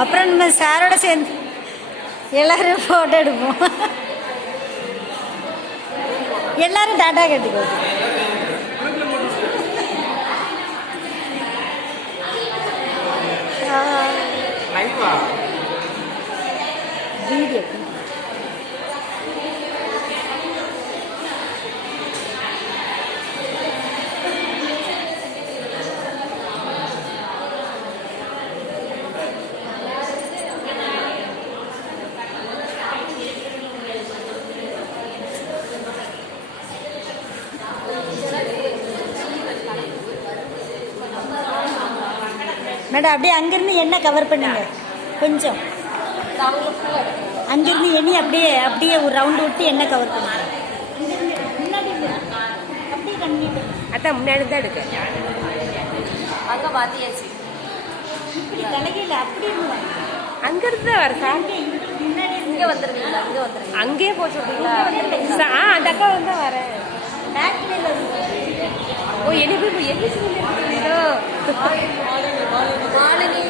அப்புறம் நம்ம சாரோட சேர்ந்து எல்லாரும் ஃபோட்டோ எடுப்போம். எல்லாரும் டாட்டா கட்டிக்கோ. வீடியோ மேடம் அப்படியே அங்கேருந்து என்ன கவர் பண்ணுங்க கொஞ்சம். அங்கேருந்து எண்ணி அப்படியே அப்படியே ஒரு ரவுண்டு விட்டு என்ன கவர் பண்ணுங்க. முன்னாடி அப்படியே கண்டிப்பாக அதான் முன்னாடி தான் எடுக்க அங்கே பார்த்தியாச்சு. இப்படி தலைகையில் அப்படி இருந்தாங்க. அங்கிருந்து தான் வர சார். முன்னாடி இங்கே வந்துருவீங்களா? இங்கே வந்துருவீங்க. அங்கேயே போக சொல்றீங்களா? அந்த அக்கா வந்து வரேன். பேக்கில் ஓ எழுதி எழுதி மாலினி